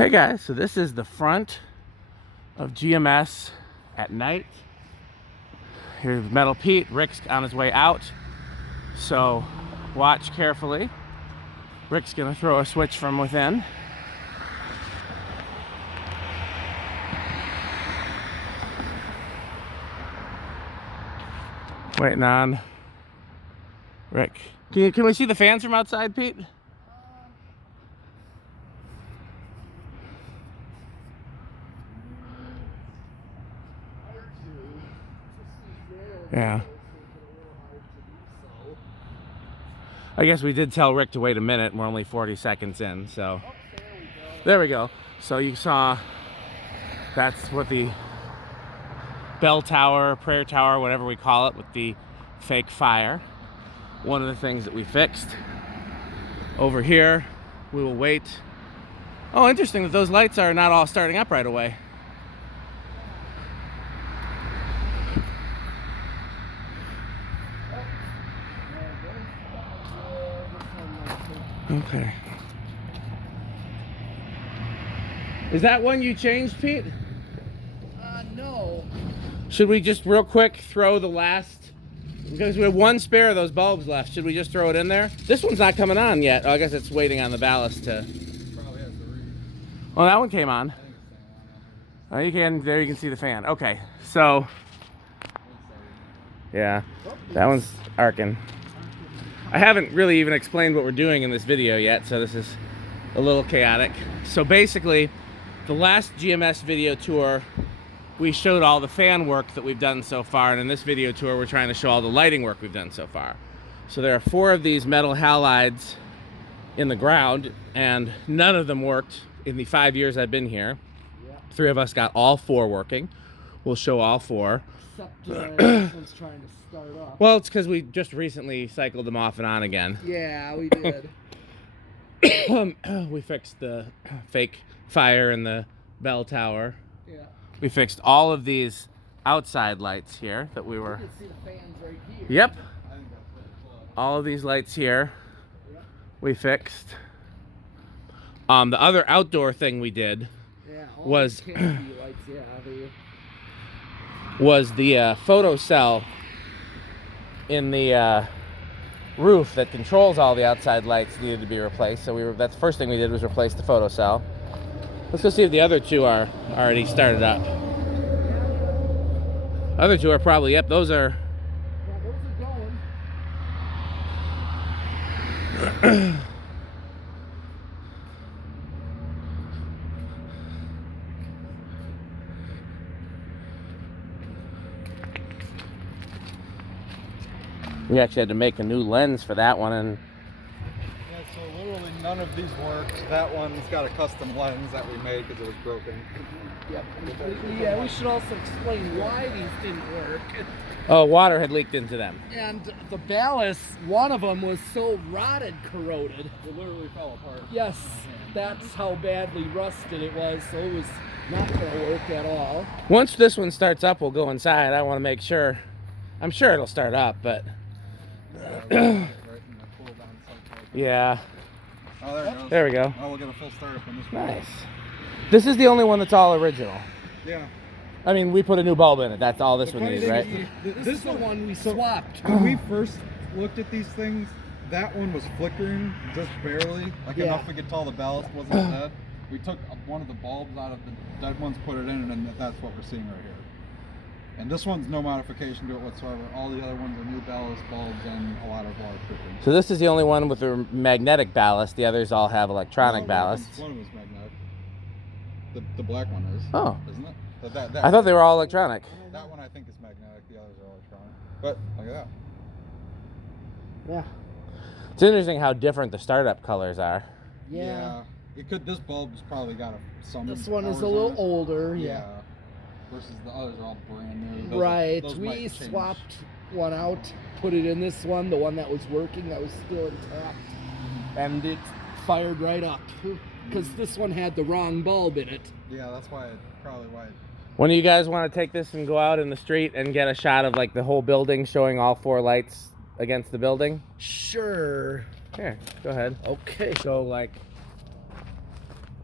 Hey guys, so this is the front of GMS at night. Here's Metal Pete. Rick's on his way out, so watch carefully. Rick's gonna throw a switch from within. Waiting on Rick. Can we see the fans from outside, Pete? Yeah. I guess we did tell Rick to wait a minute. We're only 40 seconds in, so. There we go. So you saw, that's what the bell tower, prayer tower, whatever we call it, with the fake fire. One of the things that we fixed. Over here, we will wait. Oh, interesting that those lights are not all starting up right away. Okay. Is that one you changed, Pete? No. Should we just real quick throw the last, because we have one spare of those bulbs left, should we just throw it in there? This one's not coming on yet. Oh, I guess it's waiting on the ballast to. Probably has to read. Oh, that one came on. Oh, you can see the fan. Okay, so yeah, that one's arcing. I haven't really even explained what we're doing in this video yet, so this is a little chaotic. So basically, the last GMS video tour, we showed all the fan work that we've done so far, and in this video tour, we're trying to show all the lighting work we've done so far. So there are 4 of these metal halides in the ground, and none of them worked in the 5 years I've been here. 3 of us got all 4 working. We'll show all 4. Except this one's trying to start up. Well, it's because we just recently cycled them off and on again. Yeah, we did. We fixed the fake fire in the bell tower. Yeah. We fixed all of these outside lights here that we were. You can see the fans right here. Yep. All of these lights here we fixed. The other outdoor thing we did was canopy lights, yeah, was the photo cell in the roof that controls all the outside lights needed to be replaced. So that's the first thing we did, was replace the photo cell. Let's go see if the other 2 are already started up. Other 2 are probably, yep, those are. Yeah, those are going. We actually had to make a new lens for that one, and Yeah, so literally none of these worked. That one's got a custom lens that we made because it was broken. Yep. Yeah, we should also explain why these didn't work. oh, water had leaked into them. And the ballast, one of them was so rotted, corroded. It literally fell apart. Yes, that's how badly rusted it was, so it was not going to work at all. Once this one starts up, we'll go inside. I want to make sure. I'm sure it'll start up, but Right in the cool down cycle. yeah. Oh, there it goes. There we go. Oh, we'll get a full startup on this one. Nice. This is the only one that's all original. Yeah. I mean, we put a new bulb in it. That's all this The one funny needs, thing right? is This is the one we swapped. When we first looked at these things, that one was flickering just barely, like Yeah. enough we could tell the ballast wasn't dead. We took one of the bulbs out of the dead ones, put it in, and that's what we're seeing right here. And this one's no modification to it whatsoever. All the other ones are new ballast bulbs and a lot of water proofing. So this is the only one with a magnetic ballast. The others all have electronic ballast. One of them is magnetic. The black one is. Oh. Isn't it? That I thought they were all electronic. That one I think is magnetic. The others are electronic. But look at that. Yeah. It's interesting how different the startup colors are. Yeah. It could. This bulb's probably got some. This one is hours a on little it. older, yeah. Versus the others are all brand new. Right. Those We might change. swapped one out, put it in this one, the one that was working, that was still intact. And it fired right up. Because this one had the wrong bulb in it. Yeah, that's why. Probably why. When do you guys want to take this and go out in the street and get a shot of like the whole building, showing all 4 lights against the building? Sure. Here, go ahead. Okay. So like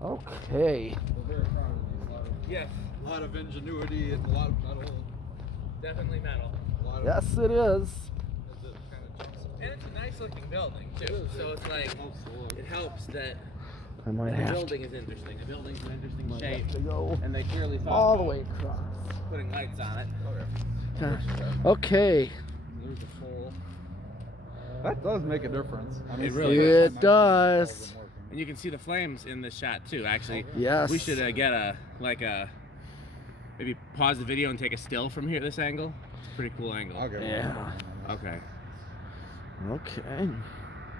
Okay. We're very proud of these. Yes, A lot of ingenuity and a lot of metal. definitely metal. A lot of Yes, it is. it kind of jumps. And it's a nice looking building too. So it's like it helps that I might the have building is interesting. The building's an interesting to, shape, go and they clearly thought all the about way across. putting lights on it. Okay. There's a full. That does make a difference. I mean, It really It does. And you can see the flames in this shot too. Actually, Yes. we should get a maybe pause the video and take a still from here. This angle, it's a pretty cool angle. I'll get Yeah. Okay. Okay.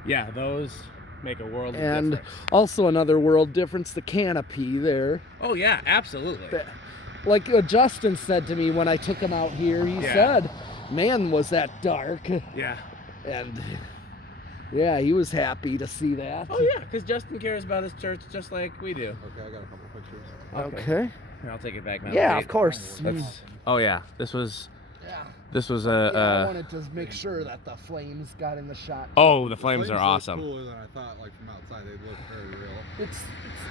Yeah, those make a world of And difference. also another world difference, the canopy there. Oh yeah, absolutely. Like Justin said to me when I took him out here, he Yeah. said, man, was that dark. Yeah. And yeah, he was happy to see that. Oh yeah, because Justin cares about his church just like we do. Okay, I got a couple pictures. Okay. Here, I'll take it back now. Yeah, Wait. of course. That's, oh yeah, this was Yeah. a. I wanted to make sure that the flames got in the shot. Oh, the flames are look awesome. Cooler than I thought. Like from outside, they look very real. It's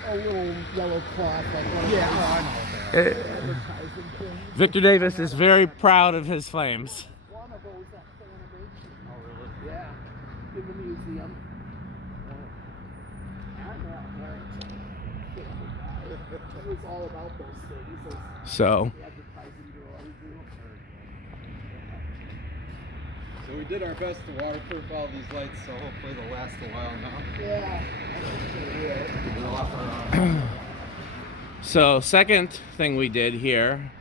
a little yellow cloth, like one of Yeah, those I know what they are. advertising things. Victor Davis is very proud of his flames. One of those at Fanimation. Oh, really? Yeah, in the museum. It was all about those things. Those So advertising drawings. So we did our best to waterproof all these lights, so hopefully they'll last a while now. Yeah, I think they will. So second thing we did here,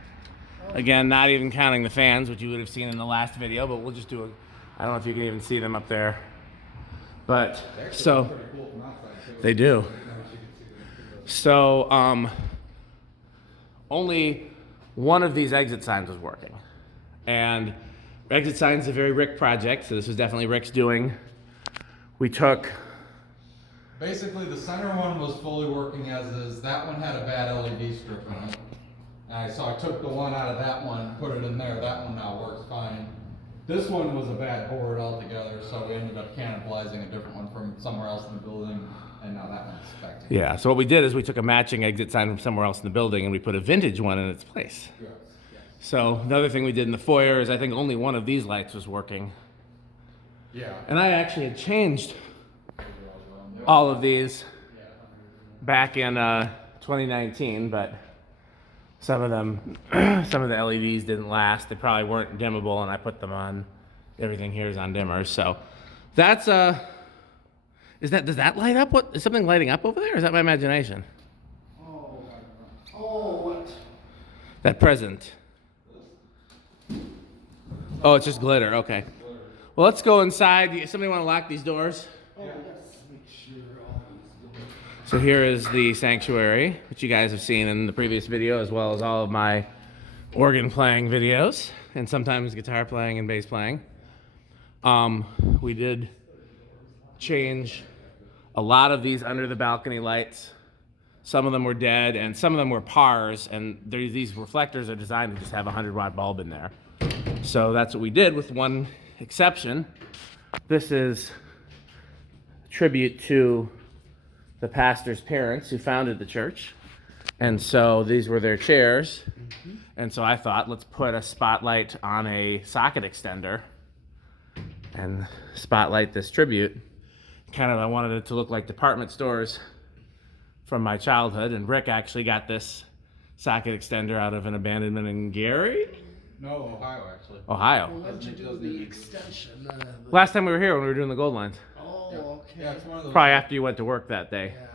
again, not even counting the fans, which you would have seen in the last video, but we'll just do I don't know if you can even see them up there. But so they do. So only one of these exit signs was working. And exit signs is a very Rick project, so this was definitely Rick's doing. We took Basically, the center one was fully working as is. That one had a bad LED strip in it. So I took the one out of that one, put it in there. That one now works fine. This one was a bad board altogether, so we ended up cannibalizing a different one from somewhere else in the building, and now that one's back together. Yeah, so what we did is we took a matching exit sign from somewhere else in the building and we put a vintage one in its place. Yes. So another thing we did in the foyer is I think only one of these lights was working. Yeah. And I actually had changed all of these back in 2019, but some of them, some of the LEDs didn't last. They probably weren't dimmable, and I put them on. Everything here is on dimmers. So that's does that light up? What is something lighting up over there? Or is that my imagination? Oh, what? That present. Oh, it's just glitter. Okay. Well, let's go inside. Somebody want to lock these doors? Oh, yes. Make sure all these doors. So here is the sanctuary, which you guys have seen in the previous video, as well as all of my organ playing videos, and sometimes guitar playing and bass playing. We did change a lot of these under the balcony lights. Some of them were dead, and some of them were pars, and these reflectors are designed to just have a 100-watt bulb in there. So that's what we did, with one exception. This is a tribute to the pastor's parents who founded the church. And so these were their chairs. And so I thought, let's put a spotlight on a socket extender and spotlight this tribute. Kind of, I wanted it to look like department stores from my childhood. And Rick actually got this socket extender out of an abandonment in Gary, No, Ohio actually. Ohio. When did you do the extension? Last time we were here, when we were doing the gold lines. Oh, okay. Yeah, it's one of those. Probably after you went to work that day. Yeah.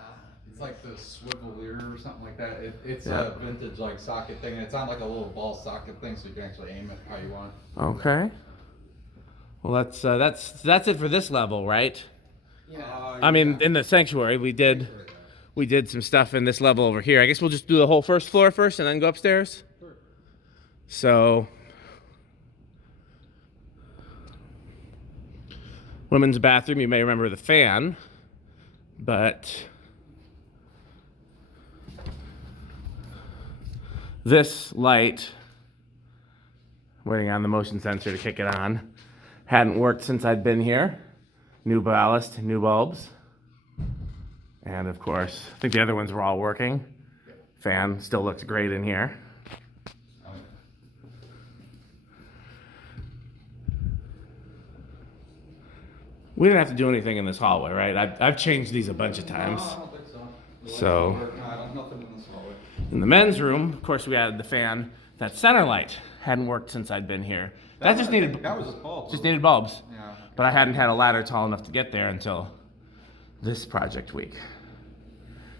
It's like the swivelier or something like that. It's Yeah. a vintage like socket thing, and it's on like a little ball socket thing, so you can actually aim it how you want. Okay. Well, that's it for this level, right? Yeah. I mean, in the sanctuary, we did some stuff in this level over here. I guess we'll just do the whole first floor first and then go upstairs. Sure. So, women's bathroom, you may remember the fan, but this light, waiting on the motion sensor to kick it on, hadn't worked since I'd been here. New ballast, new bulbs. And of course, I think the other ones were all working. Fan still looks great in here. We didn't have to do anything in this hallway, right? I've changed these a bunch of times. No, I don't think so. So, Nothing in this hallway. in the men's room, of course, we added the fan. That center light hadn't worked since I'd been here. That just needed bulbs. just needed bulbs. Yeah. But I hadn't had a ladder tall enough to get there until this project week.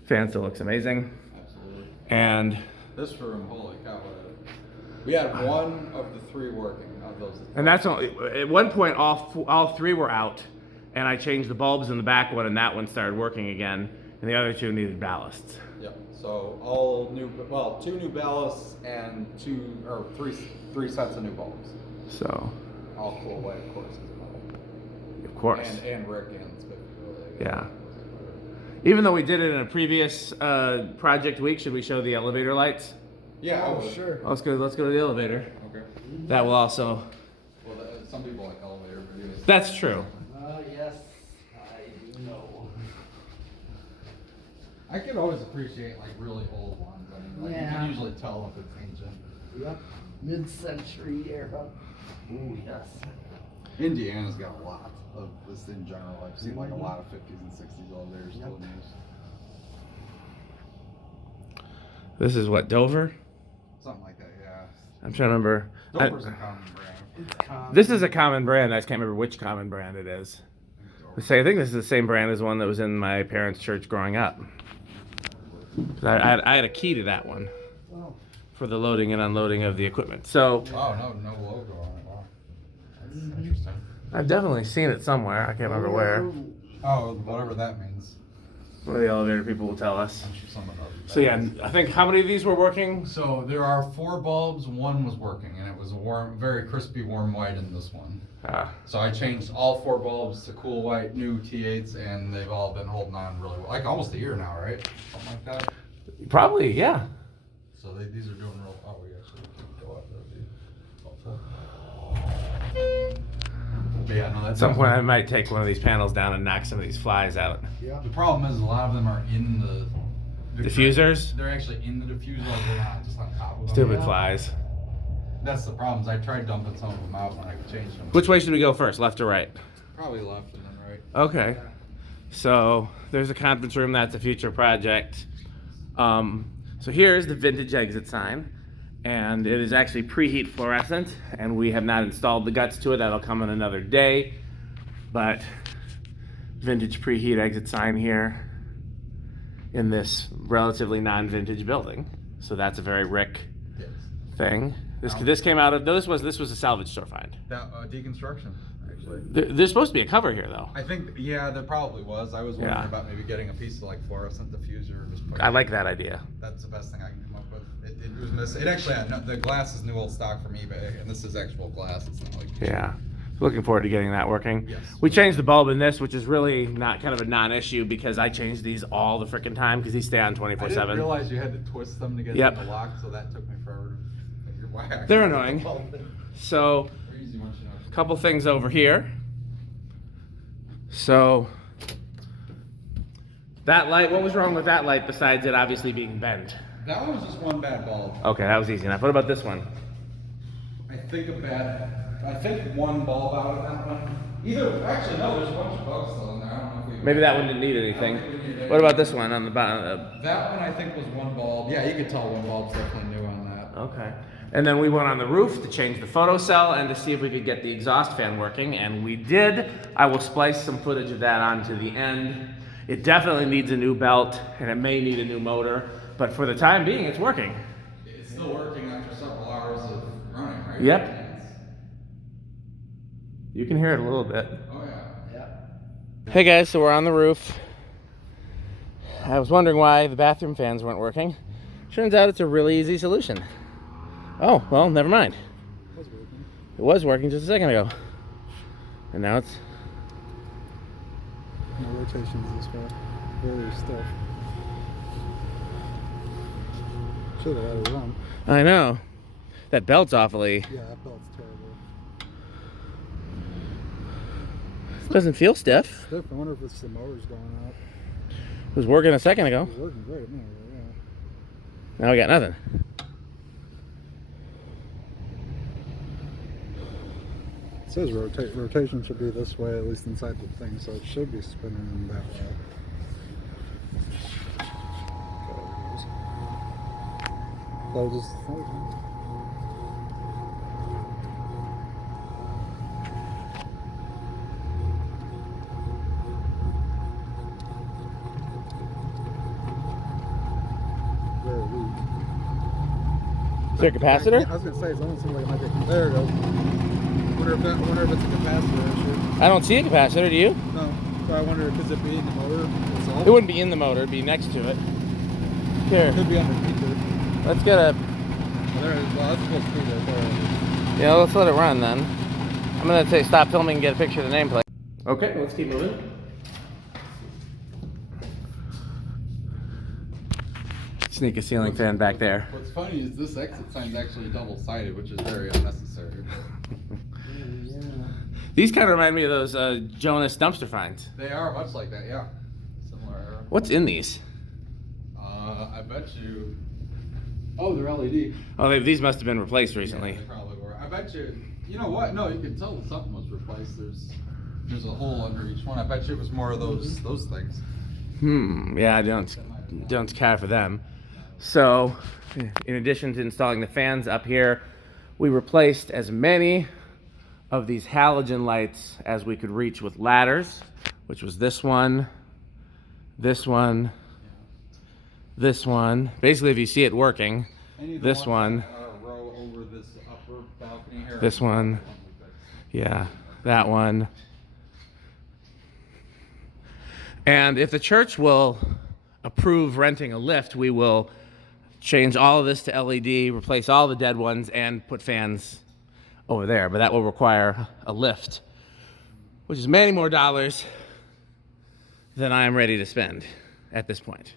Fan still looks amazing. Absolutely. And This room, holy cow! We had one of the 3 working of those. and that's only, at one point all 3 were out, and I changed the bulbs in the back one, and that one started working again, and the other 2 needed ballasts. Yep. So all new, well, 2 new ballasts and 3 sets of new bulbs. So, All cool white, of course, as well. of course, And Rick and Spiffy, really. yeah. Even though we did it in a previous project week, should we show the elevator lights? Yeah. Oh, sure. Let's go to the elevator. Okay. That will also. Well, some people like elevator videos. That's true. Yes, I do know. I could always appreciate like really old ones. I mean, like you Yeah. can usually tell if it's ancient. Yep. Mid-century era. Ooh, yes. Indiana's got a lot of this in general. I've seen like a lot of 50s and 60s elevators still in use. This is what, Dover? Something like that, yeah. I'm trying to remember. Dover's a common brand. It's common. This is a common brand. I just can't remember which common brand it is. I think this is the same brand as one that was in my parents' church growing up. 'Cause I had a key to that one Oh, for the loading and unloading of the equipment. So Oh, no logo on it. Wow. That's interesting. I've definitely seen it somewhere. I can't remember where. Oh, whatever that means. One of the elevator people will tell us. I'm sure someone knows. So yeah, I think how many of these were working? So there are 4 bulbs, 1 was working, and it was a warm, very crispy, warm white in this one. So I changed all 4 bulbs to cool white, new T8s, and they've all been holding on really well. Like almost a year now, right? Something like that. Probably, yeah. So these are doing real. Oh, we actually can go up. That'd be helpful. But yeah, no, At that's some point, I might take one of these panels down and knock some of these flies out. yeah. The problem is a lot of them are in the Diffusers? They're actually in the diffuser. They're not just on top of them. Stupid Yeah. flies. That's the problem. I tried dumping some of them out when I could change them. Which way should we go first, left or right? Probably left and then right. Okay. So there's a conference room. That's a future project. So here's the vintage exit sign, and it is actually preheat fluorescent, and we have not installed the guts to it. That'll come in another day. But vintage preheat exit sign here in this relatively non-vintage building. So that's a very Rick Yes. thing. This came out of this was a salvage store find. That deconstruction, actually. There's supposed to be a cover here though. I think, yeah, there probably was. I was wondering Yeah. about maybe getting a piece of like fluorescent diffuser. And just putting I like that idea. That's the best thing I can come up with. It was missing. It actually had the glass is new old stock from eBay, and this is actual glass. It's not like Yeah. Looking forward to getting that working. Yes. We changed the bulb in this, which is really not kind of a non-issue because I change these all the freaking time because these stay on I didn't 24/7. realize you had to twist them to get Yep. them to lock, so that took me forever to figure why. I They're couldn't get annoying. the bulb in. So They're easy once you know. a couple things over here. So that light, what was wrong with that light besides it obviously being bent? That one was just one bad bulb. Okay, that was easy enough. What about this one? I think one bulb out of that one. Actually, no, there's a bunch of bugs still in there. I don't know if we. Maybe that one didn't need anything. I don't think we need What about this one on the bottom? That one I think was one bulb. Yeah, you could tell one bulb's definitely new on that. Okay. And then we went on the roof to change the photocell and to see if we could get the exhaust fan working, and we did. I will splice some footage of that onto the end. It definitely needs a new belt, and it may need a new motor, but for the time being, it's working. It's still working after several hours of running, right? Yep. You can hear it a little bit. Oh yeah. Yeah. Hey guys, so we're on the roof. I was wondering why the bathroom fans weren't working. Turns out it's a really easy solution. Oh, well, never mind. It was working just a second ago. And now it's... No rotations this way. Very stiff. Should have let it run. I know. That belt's awfully... Yeah, that belt's terrible. Doesn't feel stiff. Stiff. I wonder if it's the motor's going out. It was working a second ago. It was working great. No, yeah. Now we got nothing. It says rotation should be this way, at least inside the thing, so it should be spinning in that way. Closes. Very weak. Is there a capacitor? I was gonna say, it almost seems like it might be. There it goes. Wonder if it's a capacitor issue. I don't see a capacitor, do you? No, but I wonder, could it be in the motor itself? It wouldn't be in the motor, it'd be next to it. Here, It could be underneath it. let's get a... Well, there it is. Well, that's supposed to be there. Yeah, let's let it run then. I'm gonna say stop filming and get a picture of the nameplate. Okay, let's keep moving. Sneak a ceiling fan back there. What's funny is this exit sign is actually double-sided, which is very unnecessary. These kind of remind me of those Jonas dumpster finds. They are much like that, yeah. Similar era. What's in these? I bet you. Oh, they're LED. Oh, these must have been replaced recently. Yeah, they probably were. I bet you. You know what? No, you can tell that something was replaced. There's a hole under each one. I bet you it was more of those things. Yeah, I don't care for them. So, in addition to installing the fans up here, we replaced as many of these halogen lights as we could reach with ladders, which was this one, this one, this one. Basically, if you see it working, this one, Row over this upper balcony here. this one, yeah, that one. And if the church will approve renting a lift, we will change all of this to LED, replace all the dead ones, and put fans over there. But that will require a lift, which is many more dollars than I am ready to spend at this point.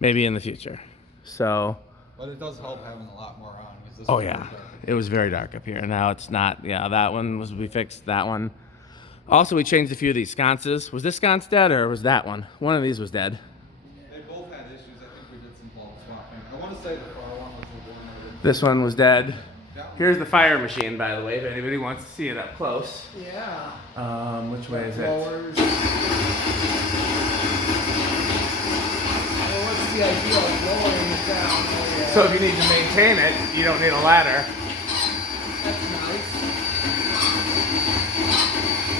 Maybe in the future. So. But it does help having a lot more on. This Oh yeah, it was very dark up here. Now it's not. Yeah, that one we fixed that one. Also, we changed a few of these sconces. Was this sconce dead or was that one? One of these was dead. They both had issues. I think we did some bulb swapping. I want to say the far one was the vornado. This one was dead. Yeah. Here's the fire machine, by the way, if anybody wants to see it up close. Yeah. Which way is it? Blowers. Well, what's the idea of lowering it down? Oh, yeah. So if you need to maintain it, you don't need a ladder. That's nice.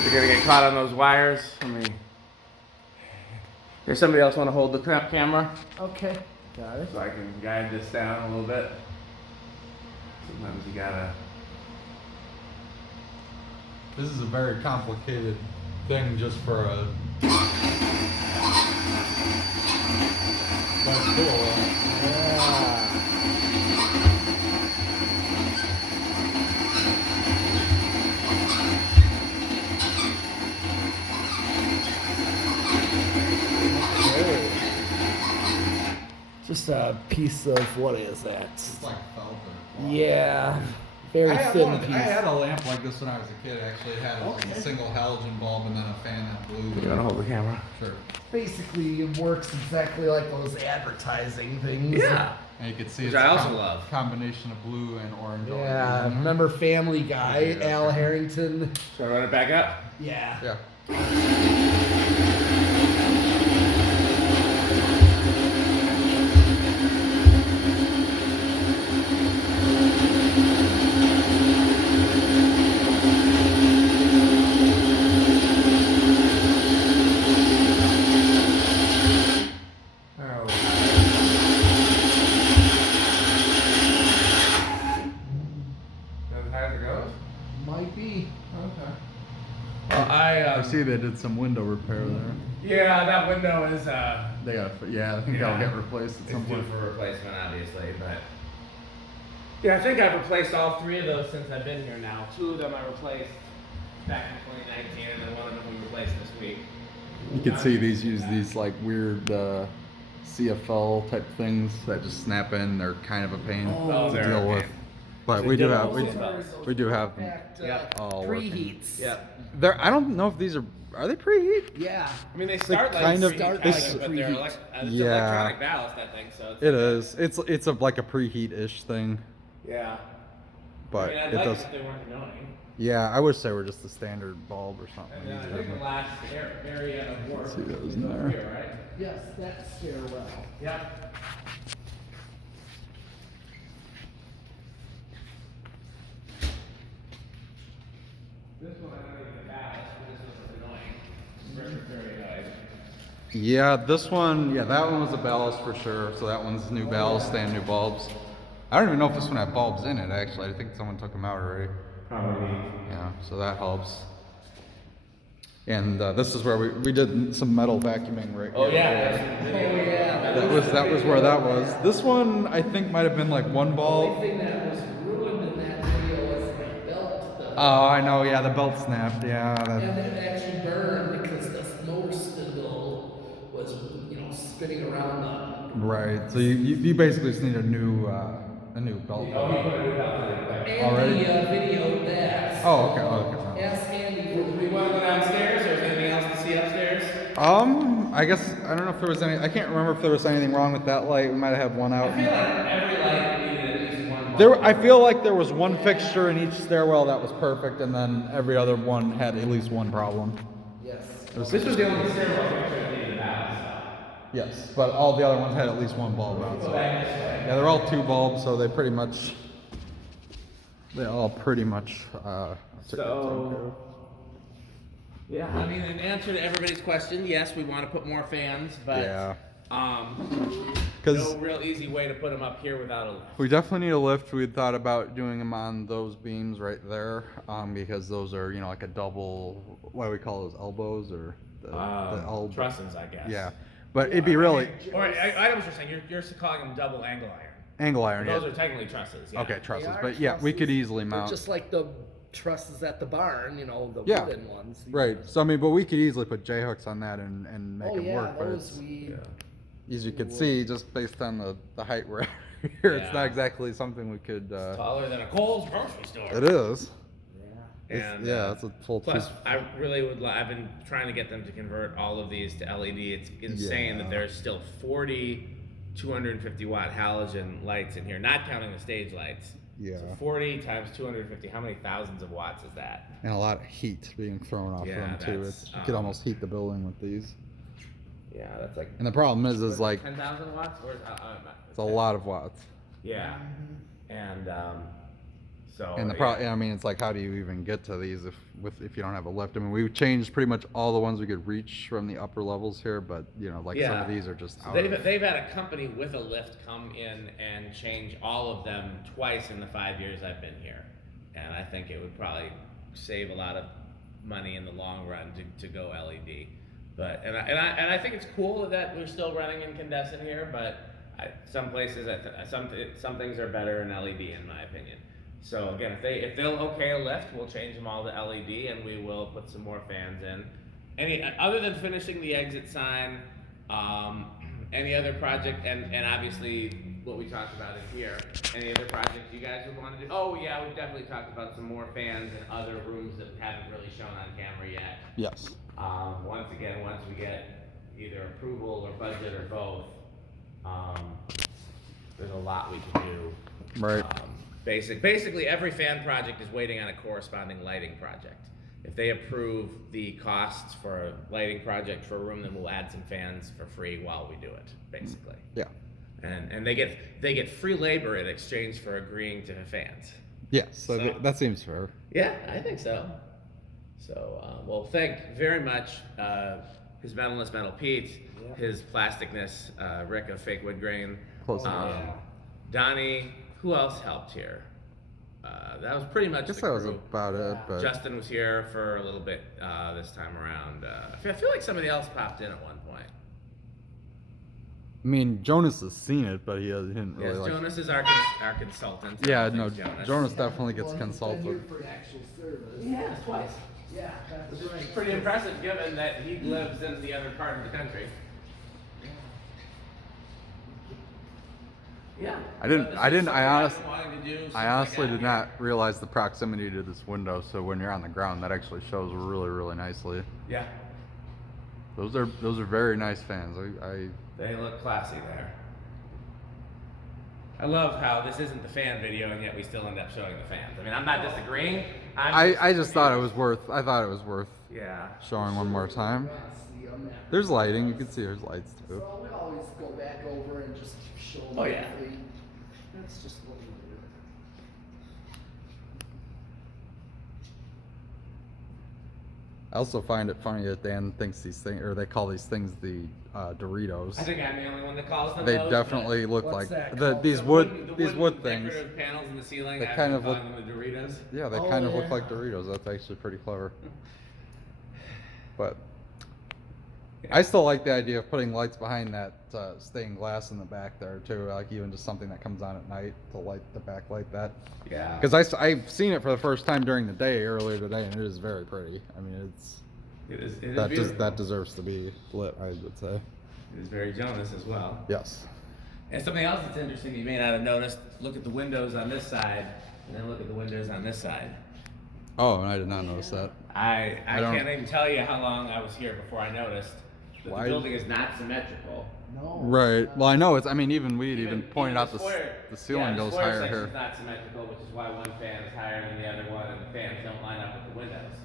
You're gonna get caught on those wires. Let me. There's somebody else want to hold the camera, Okay. Got it. so I can guide this down a little bit. Sometimes you gotta. This is a very complicated thing just for a. That's cool. Yeah. Just a piece of, what is that? It's like felt or Yeah, very thin piece. I had a lamp like this when I was a kid. I actually had a single halogen bulb and then a fan that blew. You wanna hold the camera? Sure. Basically, it works exactly like those advertising things. Yeah. And you can see Which it's I a also love. combination of blue and orange. Yeah, remember Family Guy, Al Harrington? Should I run it back up? Yeah. Yeah. Might be. Okay. I see they did some window repair there. Yeah, that window is They got, yeah, I think that'll get replaced at some it's due point. for replacement, obviously, but yeah, I think I've replaced all three of those since I've been here now. Two of them I replaced back in 2019, and then one of them we replaced this week. You can see these use these like weird CFL type things that just snap in. They're kind of a pain Oh, to they're deal a with. pain. But They we do do have also we do have them. Compact, Yep. all working. preheats. Yep. They're, I don't know if these are Are they preheat? Yeah. I mean, they start like kind of- preheat, it's- but they're preheat. it's Yeah. electronic ballast, I think. So It is. It's a like a preheat-ish thing, Yeah. but I mean, I'd it like does. if they weren't annoying. Yeah, I wish they were just a standard bulb or something. And then I easier, think the but- last area of work see those is in over there. here, right? Yes, that's stairwell. Yep. This one I don't even ballast, but this one's annoying. Very annoying. Yeah, this one, yeah, that one was a ballast for sure. So that one's new ballast and new bulbs. I don't even know if this one had bulbs in it, actually. I think someone took them out already. Probably. Yeah, so that helps. And this is where we did some metal vacuuming right Oh here. yeah. That was where that was. This one I think might have been like one bulb. The thing that was ruined in that video was the belt. Oh, I know. Yeah, the belt snapped. Yeah. And it actually burned because the motor spindle was, spinning around the. Right. So you basically just need a new belt. Oh, he put a new belt in there. Andy videoed that. Oh, okay. Oh, okay. Ask Andy for the We want to go downstairs, or is there anything else to see upstairs? I guess I don't know if there was any. I can't remember if there was anything wrong with that light. We might have had one out. I feel like every light needed at least one. There, I feel like there was one fixture in each stairwell that was perfect, and then every other one had at least one problem. Yes. This was the only stairwell picture that needed a ballast. Yes, but all the other ones had at least one bulb out. So. Yeah, they're all two bulbs, so they all pretty much. So, yeah, I mean, in answer to everybody's question, yes, we want to put more fans, but Yeah. no real easy way to put them up here without a lift. We definitely need a lift. We thought about doing them on those beams right there, because those are, like a double. What do we call those, elbows or the elbow? Trusses, I guess. Yeah, but it'd be really Or I was just saying, you're calling them double angle iron. angle iron. Those Yeah. are technically trusses. Yeah. Okay, trusses, They are but yeah, we could trusses. easily They're mount. just like the trusses at the barn, the Yeah. wooden ones. Right. So I mean, but we could easily put J hooks on that and make Oh them yeah, work. But those it's, we. as you can see, just based on the height we're at here, it's Yeah. not exactly something we could. Taller than a Kohl's grocery store. It is. Yeah. And, Yeah, it's a full. Plus, I really would. I've been trying to get them to convert all of these to LED. It's insane that Yeah. there's still 40 250 watt halogen lights in here, not counting the stage lights. Yeah. So 40 times 250. How many thousands of watts is that? And a lot of heat being thrown off Yeah, them too. that's, You could almost heat the building with these. Yeah, that's like. And the problem is like 10,000 watts. Or it's a lot of watts. Yeah, and so. And the problem, I mean, it's like, how do you even get to these if you don't have a lift? I mean, we've changed pretty much all the ones we could reach from the upper levels here, but some of these are just out. They've had a company with a lift come in and change all of them twice in the 5 years I've been here, and I think it would probably save a lot of money in the long run to go LED. But and I think it's cool that we're still running incandescent here, but some places some things are better in LED in my opinion. So again, if they'll okay a lift, we'll change them all to LED, and we will put some more fans in. Any other than finishing the exit sign, any other project, and obviously what we talked about in here. Any other projects you guys would want to do? Oh yeah, we've definitely talked about some more fans in other rooms that haven't really shown on camera yet. Yes. Once we get either approval or budget or both, there's a lot we can do. Right. Basically, every fan project is waiting on a corresponding lighting project. If they approve the costs for a lighting project for a room, then we'll add some fans for free while we do it, basically. Yeah. And they get free labor in exchange for agreeing to the fans. Yes. So that seems fair. Yeah, I think so. So, well, thank very much, His Metalness Metal Pete, His Plasticness Rick of Fake Wood Grain, Close enough. Donnie. Who else helped here? That was pretty much I guess the that was crew. about it. But Justin was here for a little bit this time around. I feel like somebody else popped in at one point. I mean, Jonas has seen it, but he didn't really Yes, like. Jonas is our consultant. Yeah, Thanks, no, Jonas. Jonas definitely gets Well, he's been consulted. here for actual service. Yeah, twice. Yeah, that's Which is right. pretty impressive given that he lives in the other part of the country. Yeah. I honestly did not realize the proximity to this window. So when you're on the ground, that actually shows really, really nicely. Yeah. Those are very nice fans. They look classy there. I love how this isn't the fan video, and yet we still end up showing the fans. I mean, I'm not disagreeing. I just thought it was worth. I thought it was worth Yeah. showing one more time. There's lighting. You can see there's lights too. So we always go back over and just show them. Oh, yeah. briefly. That's just what we do. I also find it funny that Dan thinks these things, or they call these things the Doritos. I think I'm the only one that calls them They those, definitely look What's like that these called? wood things. Decorative panels in the ceiling. They I've kind been of look- calling them the Doritos. Yeah, they Oh, kind of look yeah. like Doritos. That's actually pretty clever. But I still like the idea of putting lights behind that stained glass in the back there too. Like even just something that comes on at night to light the backlight that. Yeah. Because I've seen it for the first time during the day earlier today, and it is very pretty. I mean, It is that beautiful. deserves to be lit, I would say. It is very Jonas as well. Yes. And something else that's interesting you may not have noticed, look at the windows on this side, and then look at the windows on this side. Oh, and I did not notice that. I don't- can't even tell you how long I was here before I noticed that Why- the building is not symmetrical. No. Right. Well, I know it's. I mean, we'd even pointed out the square, the ceiling yeah, goes the square higher section's here. not symmetrical, which is why one fan is higher than the other one, and the fans don't line up with the windows.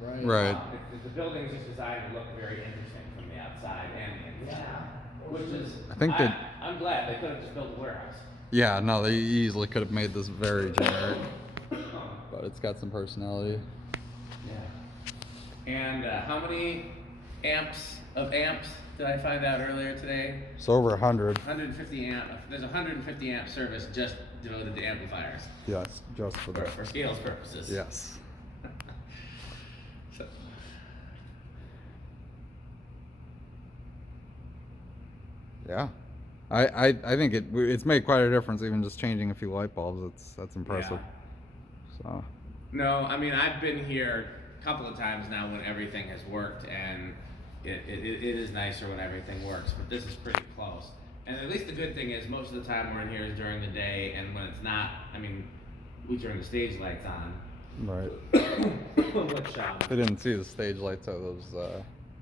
Right. Right. The building is just designed to look very interesting from the outside and the inside, which is. I think that- I'm glad they could have just built a warehouse. Yeah. No, they easily could have made this very generic, but it's got some personality. Yeah. And how many amps did I find out earlier today? It's over 100. 150 amp. There's a 150 amp service just devoted to amplifiers Yes, just for that. for scales purposes. Yes. So, Yeah. I think it's made quite a difference, even just changing a few light bulbs. That's impressive. yeah. So. No, I mean I've been here a couple of times now when everything has worked, and it is nicer when everything works. But this is pretty close. And at least the good thing is most of the time we're in here is during the day, and when it's not, I mean, we turn the stage lights on. Right. Which They didn't see the stage lights of those.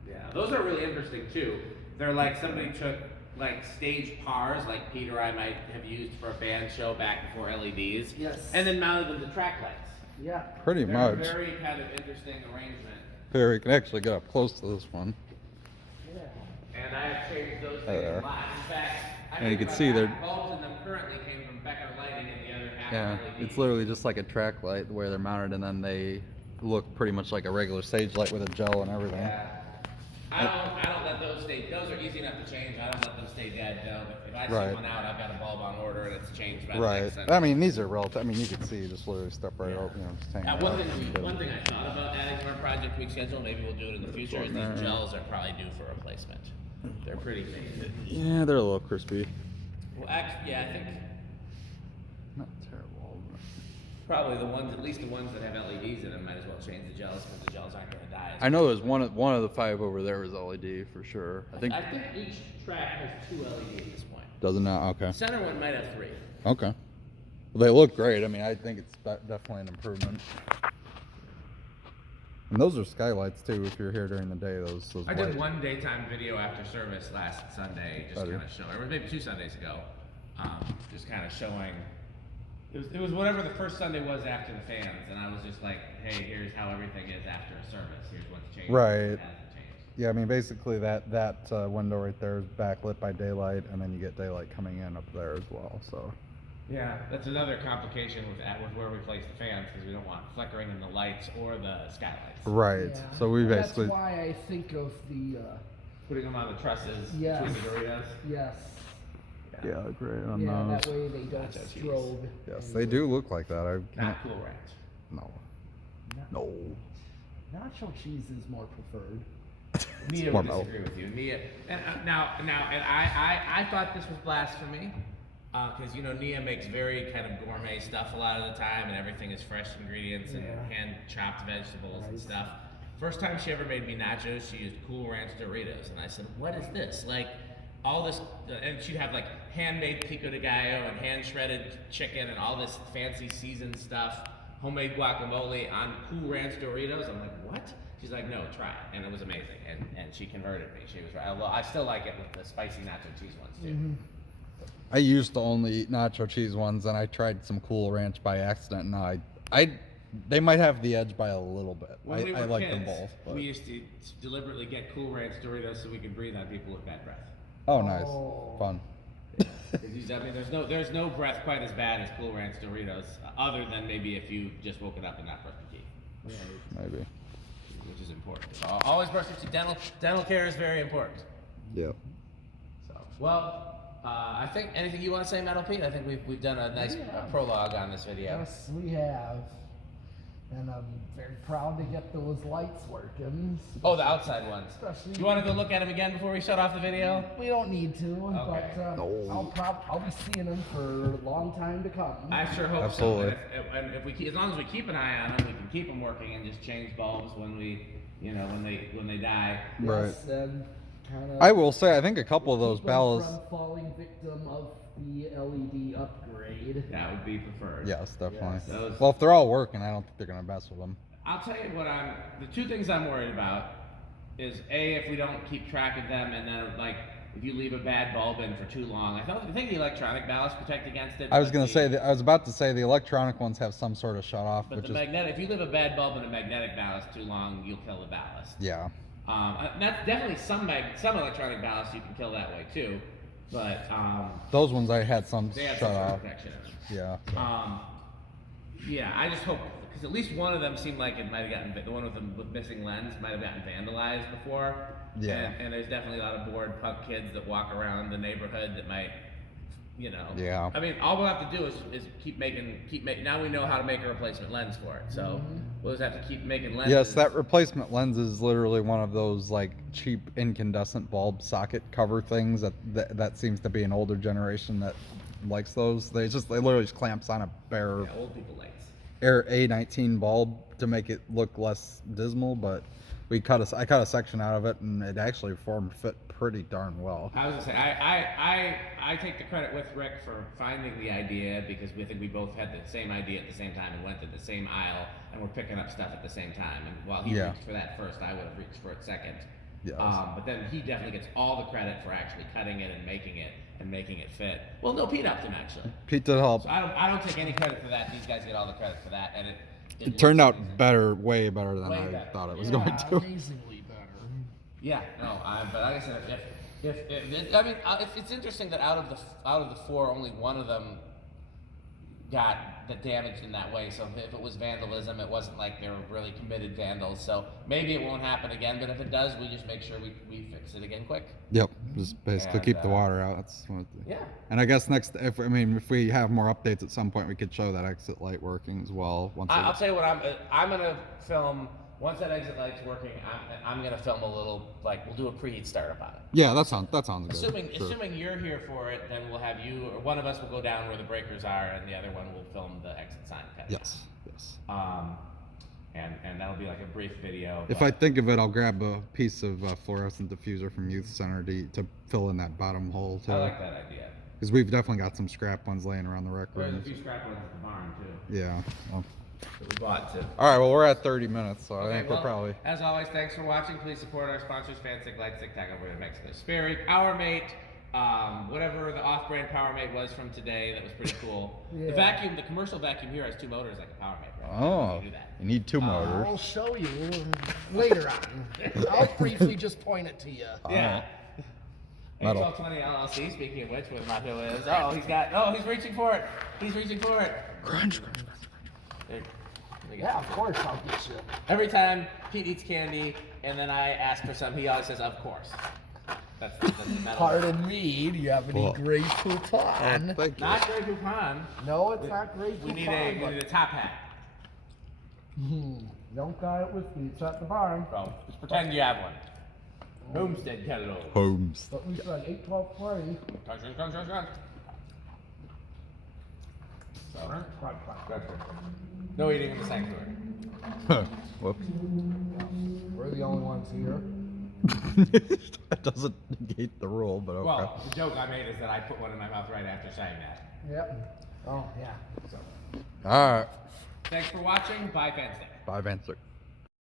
yeah, those are really interesting too. They're like somebody took like stage pars, like Peter I might have used for a band show back before LEDs. Yes. And then mounted them to track lights. Yeah. Pretty They're much. a very kind of interesting arrangement. Here, we can actually get up close to this one. Yeah. And I have changed those There they things are. a lot. In fact, I And you think can see about they're- half the bulbs in them currently came from Becker Lighting, and the other half Yeah, are LEDs. it's literally just like a track light where they're mounted, and then they look pretty much like a regular stage light with a gel and everything. Yeah. I don't let those stay. Those are easy enough to change. I don't let them stay dead. No, if I Right. see one out, I've got a bulb on order, and it's changed by the Right. next I mean, these are relative. I mean, you can see just literally step right Yeah. up, just hang out. One thing I thought about adding to our project week schedule, maybe we'll do it in the future, is these gels are probably due for replacement. They're pretty faded. Yeah, they're a little crispy. Well, actually, yeah, I think Not terrible. But... probably the ones, at least the ones that have LEDs in them, might as well change the gels, because the gels aren't gonna die. I know there's one of the 5 over there is LED for sure. I think each track has 2 LEDs at this point. doesn't now. Okay. The center one might have 3. Okay. Well, they look great. I mean, I think it's definitely an improvement. And those are skylights too. If you're here during the day, those. I did one daytime video after service last Sunday, just Oh, yeah. kind of showing, or maybe 2 Sundays ago, just kind of showing. It was whatever the first Sunday was after the fans, and I was just like, hey, here's how everything is after a service. Here's what's changed. Right. Here's what hasn't changed. Yeah, I mean, basically that window right there is backlit by daylight, and then you get daylight coming in up there as well. So. Yeah, that's another complication with where we place the fans, because we don't want flickering in the lights or the skylights. Right. Yeah. So we basically. That's why I think of the. Putting them on the trusses Yes. between the Doritos. Yes. Yeah, great on Yeah, those. that way they don't Nacho cheese. strobe. Yes, they do look like that. I can't. Not Cool Ranch. No. Na- No. Nacho cheese is more preferred. Nia more would milk. disagree with you. Nia, and I thought this was blasphemy, because Nia makes very kind of gourmet stuff a lot of the time, and everything is fresh ingredients and Yeah. hand chopped vegetables and Right. stuff. First time she ever made me nachos, she used Cool Ranch Doritos, and I said, "What is this? Like all this?" And she'd have like handmade pico de gallo and hand shredded chicken and all this fancy seasoned stuff, homemade guacamole on Cool Ranch Doritos. I'm like, what? She's like, no, try it, and it was amazing, and she converted me. She was right. I still like it with the spicy nacho cheese ones too. Mm-hmm. I used to only eat nacho cheese ones, and I tried some Cool Ranch by accident, and they might have the edge by a little bit. When we were I like kids, them both. But. we used to deliberately get Cool Ranch Doritos so we could breathe on people with bad breath. Oh, nice, Oh. fun. I mean, there's no breath quite as bad as Cool Ranch Doritos, other than maybe if you just woken up and not brushed your teeth. Maybe. Which is important. So always brush your teeth. Dental care is very important. Yep. So, well, I think anything you want to say, Metal Pete? I think we've done a nice prologue on this video. Yes, we have. And I'm very proud to get those lights working. Oh, the outside ones. Especially- You want to go look at them again before we shut off the video? We don't need to, Okay. but I'll be seeing them for a long time to come. I sure hope Absolutely. so. And if we, as long as we keep an eye on them, we can keep them working and just change bulbs when when they die. Right. Yes, and kinda I will say, I think a couple of those keep 'em bells. from falling victim of the LED upgrade. That would be preferred. Yes, definitely. Yes. Those- Well, if they're all working, I don't think they're gonna mess with them. I'll tell you what the two things I'm worried about is if we don't keep track of them, and then like if you leave a bad bulb in for too long. I think the electronic ballasts protect against it. I was but gonna the- say that I was about to say the electronic ones have some sort of shut off, But which the is magnetic, if you leave a bad bulb in a magnetic ballast too long, you'll kill the ballast. yeah. That's definitely some electronic ballast you can kill that way too, but Those ones I had some they have shut some sort of off. protection in them. Yeah. Yeah, I just hope because at least one of them seemed like it might have gotten the one with missing lens might have gotten vandalized before. Yeah. And there's definitely a lot of bored punk kids that walk around the neighborhood that might, Yeah. I mean, all we'll have to do is keep making. Now we know how to make a replacement lens for it. So we'll just have to keep making lenses. Yes, that replacement lens is literally one of those like cheap incandescent bulb socket cover things that seems to be an older generation that likes those. They literally just clamps on a bare Yeah, old people lights. A19 bulb to make it look less dismal, but I cut a section out of it and it actually formed fit pretty darn well. I was gonna say I take the credit with Rick for finding the idea because we think we both had the same idea at the same time and went to the same aisle and we're picking up stuff at the same time. And while he reached for that first, I would have reached for it second. Yes. But then he definitely gets all the credit for actually cutting it and making it fit. Well, no, Pete helped him actually. Pete did help. So I don't take any credit for that. These guys get all the credit for that, and It turned out looks amazing. better, way better than Way I better. thought it was Yeah, going to. amazingly better. Yeah, no, but like I said, it's interesting that out of the four, only one of them got the damage in that way. So if it was vandalism, it wasn't like they were really committed vandals. So maybe it won't happen again. But if it does, we just make sure we fix it again quick. Yep, just basically And, keep the water out. That's what Yeah. And I guess if we have more updates at some point, we could show that exit light working as well. I'll tell you what I'm gonna film. Once that exit light's working, I'm gonna film a little, like, we'll do a preheat startup on it. Yeah, that sounds good. Assuming you're here for it, then we'll have you, or one of us will go down where the breakers are, and the other one will film the exit sign. Yes. And that'll be like a brief video. If I think of it, I'll grab a piece of fluorescent diffuser from Youth Center to fill in that bottom hole too. I like that idea. Because we've definitely got some scrap ones laying around the rec There's a room. few scrap ones at the barn too Yeah. Well. that we bought too. All right. Well, we're at 30 minutes, so I Okay, think well, we're probably. as always, thanks for watching. Please support our sponsors, Fanstick, Lightstick, Tag Over to Mexico, Sperry, PowerMate, whatever the off-brand PowerMate was from today. That was pretty cool. Yeah. The commercial vacuum here has two motors like a PowerMate. Right? Oh, You do that. you need two motors. I'll show you later on. I'll briefly just point it to you. Yeah. Metal. 1220 LLC, speaking of which, where the motto is. He's reaching for it. He's reaching for it. Crunch. There you go. Yeah, of course I'll get you. Every time Pete eats candy and then I ask for some, he always says, of course. That's the metal. Pardon me, do you have any Cool. Grey Poupon? Thank you. Not Grey Poupon. No, it's not Grey Poupon. We need a top hat. Don't got it with me. It's at the barn. Bro, just pretend you have one. Homestead Hello. Holmes. But we said 8, 12, 20. Crunch. So, no eating in the sanctuary. Whoops. We're the only ones here. That doesn't negate the rule, but okay. Well, the joke I made is that I put one in my mouth right after saying that. Yep. Oh, yeah. So, All right. thanks for watching. Bye, Fanstick. Bye, Vancer.